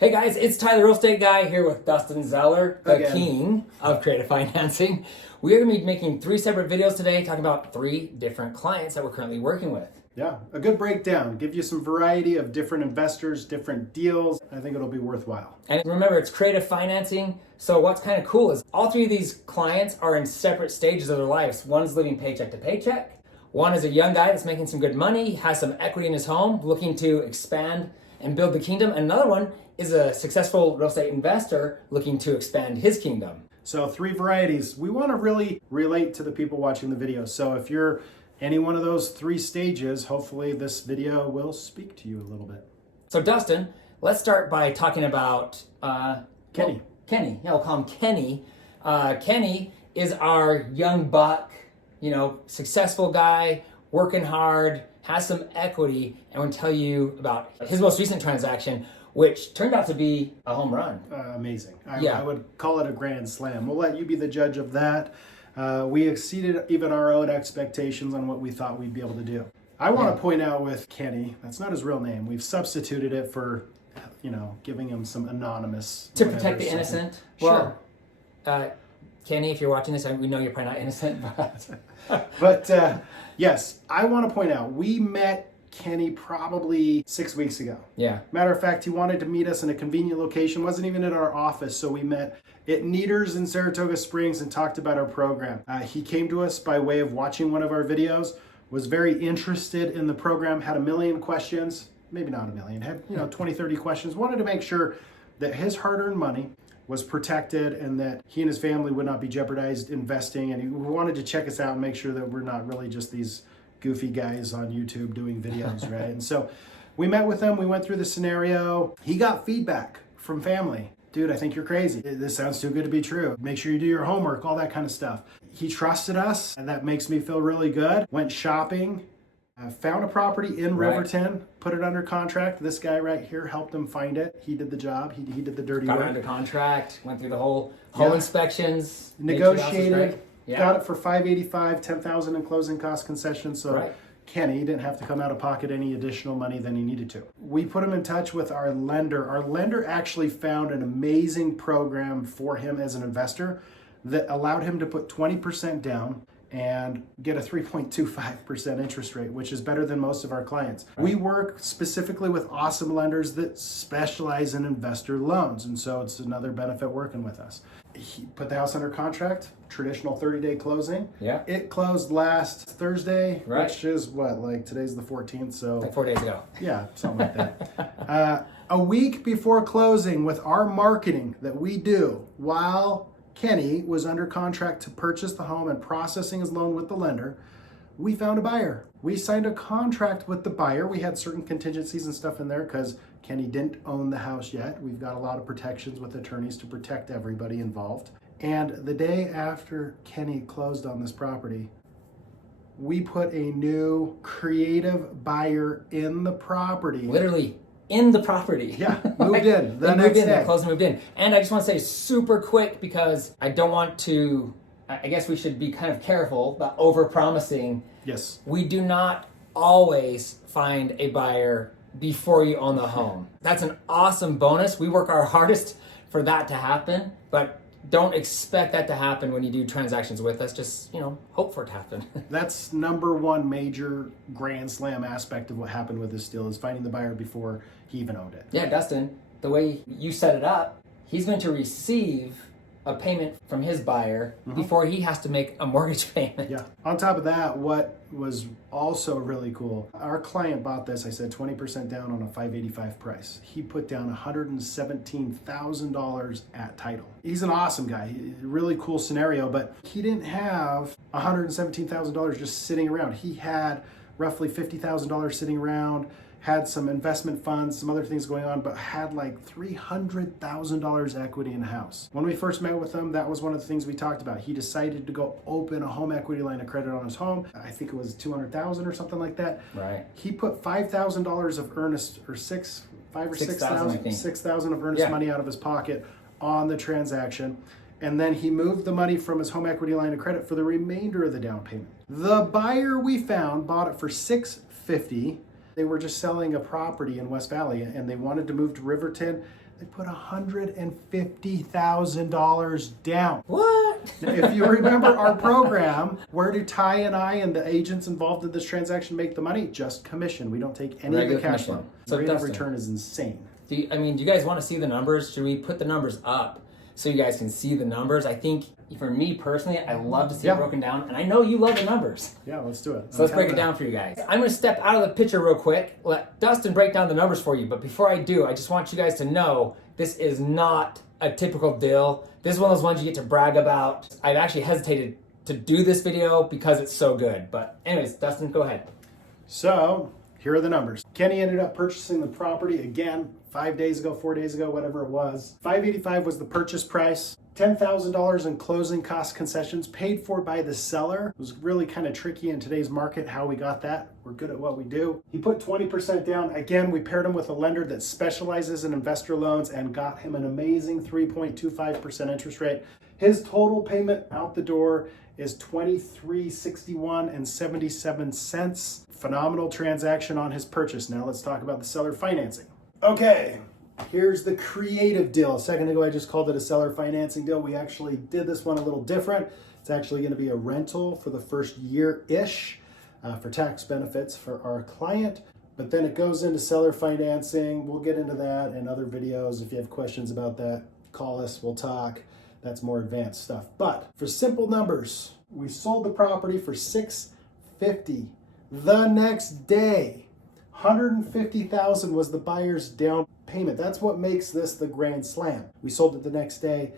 Hey guys, it's Tyler, Real Estate Guy, here with Dustin Zeller, the Again. king of creative financing. We're going to be making 3 separate videos today talking about 3 different clients that we're currently working with. Yeah, a good breakdown. Give you some variety of different investors, different deals. I think it'll be worthwhile. And remember, it's creative financing. So what's kind of cool is all 3 of these clients are in separate stages of their lives. One's living paycheck to paycheck. One is a young guy that's making some good money, has some equity in his home, looking to expand and build the kingdom. And another one is a successful real estate investor looking to expand his kingdom. So 3 varieties. We want to really relate to the people watching the video. So if you're any one of those 3 stages, hopefully this video will speak to you a little bit. So Dustin, let's start by talking about Kenny. Kenny, yeah, we'll call him Kenny. Kenny is our young buck, successful guy, working hard, has some equity, and we'll tell you about his most recent transaction, which turned out to be a home run. Amazing. Yeah. I would call it a grand slam. We'll let you be the judge of that. We exceeded even our own expectations on what we thought we'd be able to do. I want to point out with Kenny, that's not his real name. We've substituted it for, giving him some anonymous. To protect the innocent. Sure. Well, Kenny, if you're watching this, we know you're probably not innocent, but... But yes, I want to point out, we met Kenny probably 6 weeks ago. Yeah. Matter of fact, he wanted to meet us in a convenient location, wasn't even in our office, so we met at Neaters in Saratoga Springs and talked about our program. He came to us by way of watching one of our videos, was very interested in the program, had a million questions, maybe not a million, had 20, 30 questions, wanted to make sure that his hard-earned money was protected and that he and his family would not be jeopardized investing, and he wanted to check us out and make sure that we're not really just these goofy guys on YouTube doing videos, right? And so we met with him, we went through the scenario. He got feedback from family. Dude, I think you're crazy. This sounds too good to be true. Make sure you do your homework, all that kind of stuff. He trusted us, and that makes me feel really good. Went shopping, found a property in Riverton, put it under contract. This guy right here helped him find it. He did the job. He did the dirty Got work. it under contract, went through the whole home inspections. Negotiated, Yeah. got it for $585, $10,000 in closing cost concessions. So Right. Kenny didn't have to come out of pocket any additional money than he needed to. We put him in touch with our lender. Our lender actually found an amazing program for him as an investor that allowed him to put 20% down and get a 3.25% interest rate, which is better than most of our clients. Right. We work specifically with awesome lenders that specialize in investor loans, and so it's another benefit working with us. He put the house under contract, traditional 30-day closing. Yeah. It closed last Thursday, Right. which is today's the 14th, so Like 4 days ago. yeah, something like that. A week before closing, with our marketing that we do while Kenny was under contract to purchase the home and processing his loan with the lender, we found a buyer. We signed a contract with the buyer. We had certain contingencies and stuff in there because Kenny didn't own the house yet. We've got a lot of protections with attorneys to protect everybody involved. And the day after Kenny closed on this property, we put a new creative buyer in the property. Literally in the property. Yeah, moved in the They next moved in, day. they closed and moved in. And I just want to say super quick because I don't want to, I guess we should be kind of careful about over-promising. Yes. We do not always find a buyer before you own the home. That's an awesome bonus. We work our hardest for that to happen, but don't expect that to happen when you do transactions with us. Just, hope for it to happen. That's number one major grand slam aspect of what happened with this deal is finding the buyer before he even owned it. Yeah, Dustin, the way you set it up, he's going to receive a payment from his buyer before he has to make a mortgage payment. Yeah. On top of that, what was also really cool, our client bought this, I said 20% down on a $585 price. He put down $117,000 at title. He's an awesome guy. Really cool scenario, but he didn't have $117,000 just sitting around. He had roughly $50,000 sitting around, had some investment funds, some other things going on, but had like $300,000 equity in the house. When we first met with him, that was one of the things we talked about. He decided to go open a home equity line of credit on his home. I think it was $200,000 or something like that. Right. He put $5,000 of earnest, or $6,000 of earnest money out of his pocket on the transaction. And then he moved the money from his home equity line of credit for the remainder of the down payment. The buyer we found bought it for $650,000. They were just selling a property in West Valley and they wanted to move to Riverton. They put $150,000 down. What? If you remember our program, where do Ty and I and the agents involved in this transaction make the money? Just commission. We don't take any Regular of the cash commission. flow. So The rate of Dustin, return is insane. do you guys want to see the numbers? Should we put the numbers up so you guys can see the numbers? I think for me personally, I love to see it broken down, and I know you love the numbers. Yeah, let's do it. So let's break it down for you guys. I'm going to step out of the picture real quick, let Dustin break down the numbers for you. But before I do, I just want you guys to know this is not a typical deal. This is one of those ones you get to brag about. I've actually hesitated to do this video because it's so good. But anyways, Dustin, go ahead. So here are the numbers. Kenny ended up purchasing the property again 5 days ago, 4 days ago, whatever it was. $585 was the purchase price. $10,000 in closing cost concessions paid for by the seller. It was really kind of tricky in today's market how we got that. We're good at what we do. He put 20% down. Again, we paired him with a lender that specializes in investor loans and got him an amazing 3.25% interest rate. His total payment out the door is $23.61 Phenomenal transaction on his purchase. Now let's talk about the seller financing. Okay, here's the creative deal. A second ago, I just called it a seller financing deal. We actually did this one a little different. It's actually going to be a rental for the first year-ish for tax benefits for our client. But then it goes into seller financing. We'll get into that in other videos. If you have questions about that, call us, we'll talk. That's more advanced stuff. But for simple numbers, we sold the property for $650. The next day, $150,000 was the buyer's down payment. That's what makes this the grand slam. We sold it the next day,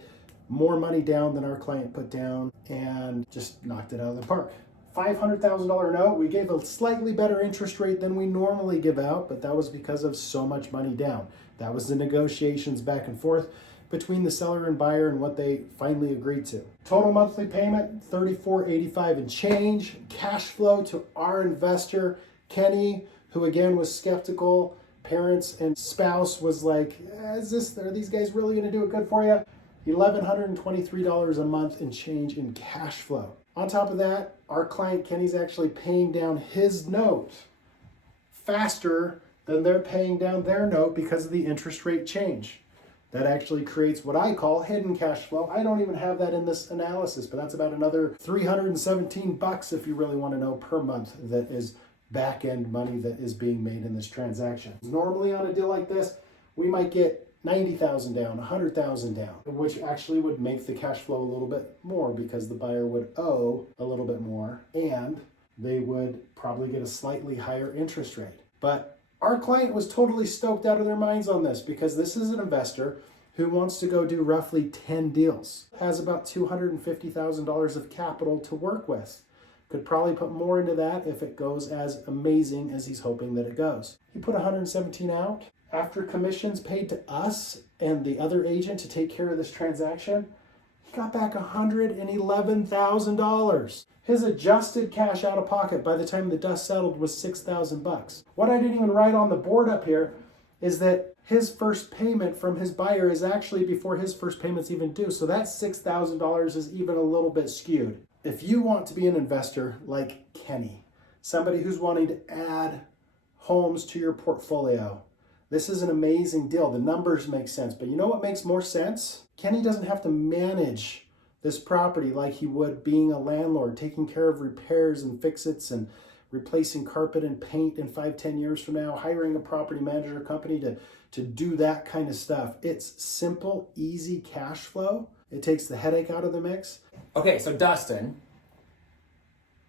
more money down than our client put down, and just knocked it out of the park. $500,000 note. We gave a slightly better interest rate than we normally give out, but that was because of so much money down. That was the negotiations back and forth between the seller and buyer and what they finally agreed to. Total monthly payment, $34.85 and change. Cash flow to our investor, Kenny, who again was skeptical. Parents and spouse was like, are these guys really gonna do it good for you? $1,123 a month and change in cash flow. On top of that, our client Kenny's actually paying down his note faster than they're paying down their note because of the interest rate change. That actually creates what I call hidden cash flow. I don't even have that in this analysis, but that's about another $317 if you really want to know per month that is back-end money that is being made in this transaction. Normally on a deal like this, we might get $90,000 down, $100,000 down, which actually would make the cash flow a little bit more because the buyer would owe a little bit more and they would probably get a slightly higher interest rate. But our client was totally stoked out of their minds on this because this is an investor who wants to go do roughly 10 deals, has about $250,000 of capital to work with. Could probably put more into that if it goes as amazing as he's hoping that it goes. He put $117,000 out. After commissions paid to us and the other agent to take care of this transaction, he got back $111,000. His adjusted cash out of pocket by the time the dust settled was $6,000. What I didn't even write on the board up here is that his first payment from his buyer is actually before his first payment's even due. So that $6,000 is even a little bit skewed. If you want to be an investor like Kenny, somebody who's wanting to add homes to your portfolio, this is an amazing deal. The numbers make sense, but you know what makes more sense? Kenny doesn't have to manage this property like he would being a landlord, taking care of repairs and fix-its and replacing carpet and paint in 5-10 years from now, hiring a property manager company to do that kind of stuff. It's simple, easy cash flow. It takes the headache out of the mix. Okay, so Dustin,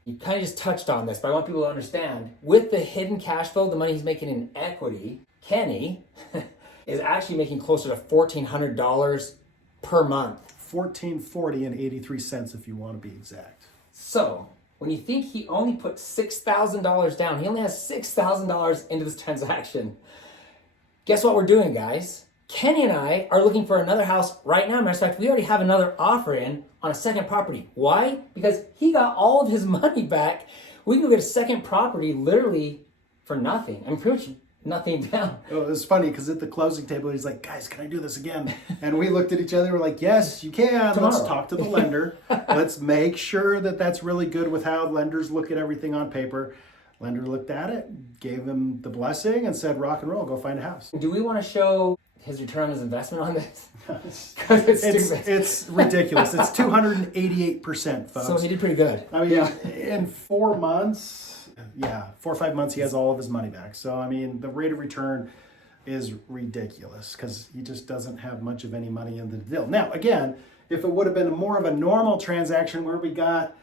you kind of just touched on this, but I want people to understand, with the hidden cash flow, the money he's making in equity, Kenny is actually making closer to $1,400 per month. $1,440.83 if you want to be exact. So when you think he only put $6,000 down, he only has $6,000 into this transaction. Guess what we're doing, guys? Kenny and I are looking for another house right now. Matter of fact, we already have another offer in on a second property. Why? Because he got all of his money back. We can go get a second property literally for nothing. I'm pretty much nothing down. Oh, it was funny because at the closing table, he's like, guys, can I do this again? And we looked at each other, we're like, yes, you can. Tomorrow. Let's talk to the lender. Let's make sure that that's really good with how lenders look at everything on paper. Lender looked at it, gave him the blessing and said, rock and roll, go find a house. Do we want to show his return on his investment on this? Because it's stupid. It's ridiculous. It's 288%, folks. So he did pretty good. I mean, in 4 months, 4 or 5 months, he has all of his money back. So, I mean, the rate of return is ridiculous because he just doesn't have much of any money in the deal. Now, again, if it would have been more of a normal transaction where we got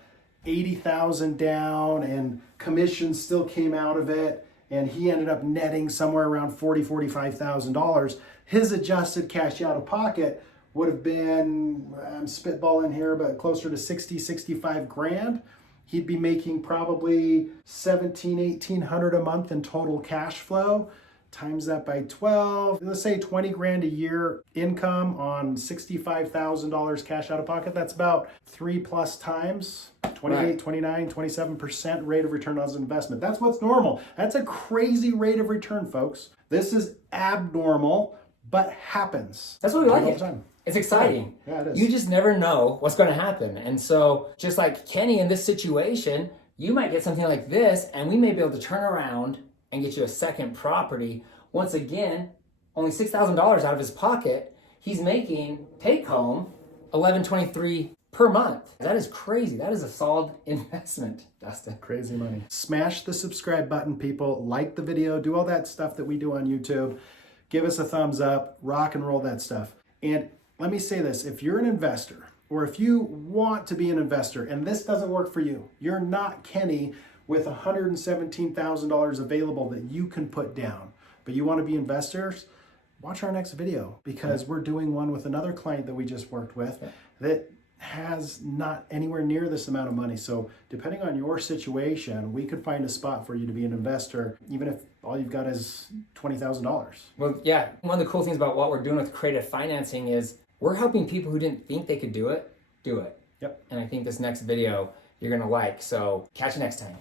80,000 down and commissions still came out of it, and he ended up netting somewhere around $45,000, his adjusted cash out of pocket would have been, I'm spitballing here, but closer to 65 grand. He'd be making probably 1,800 a month in total cash flow. Times that by 12, let's say 20 grand a year income on $65,000 cash out of pocket. That's about 3+ times, 28, 29, 27% rate of return on his investment. That's what's normal. That's a crazy rate of return, folks. This is abnormal, but happens. That's what we like it. It's exciting. Yeah, it is. You just never know what's going to happen. And so just like Kenny in this situation, you might get something like this, and we may be able to turn around and get you a second property. Once again, only $6,000 out of his pocket. He's making take home $1,123 per month. That is crazy. That is a solid investment, Dustin. Crazy money. Smash the subscribe button, people. Like the video. Do all that stuff that we do on YouTube. Give us a thumbs up. Rock and roll that stuff. And let me say this. If you're an investor, or if you want to be an investor and this doesn't work for you, you're not Kenny with $117,000 available that you can put down, but you want to be investors, watch our next video, because we're doing one with another client that we just worked with that has not anywhere near this amount of money. So depending on your situation, we could find a spot for you to be an investor, even if all you've got is $20,000. Well, yeah, one of the cool things about what we're doing with creative financing is we're helping people who didn't think they could do it, do it. Yep. And I think this next video you're going to like. So catch you next time.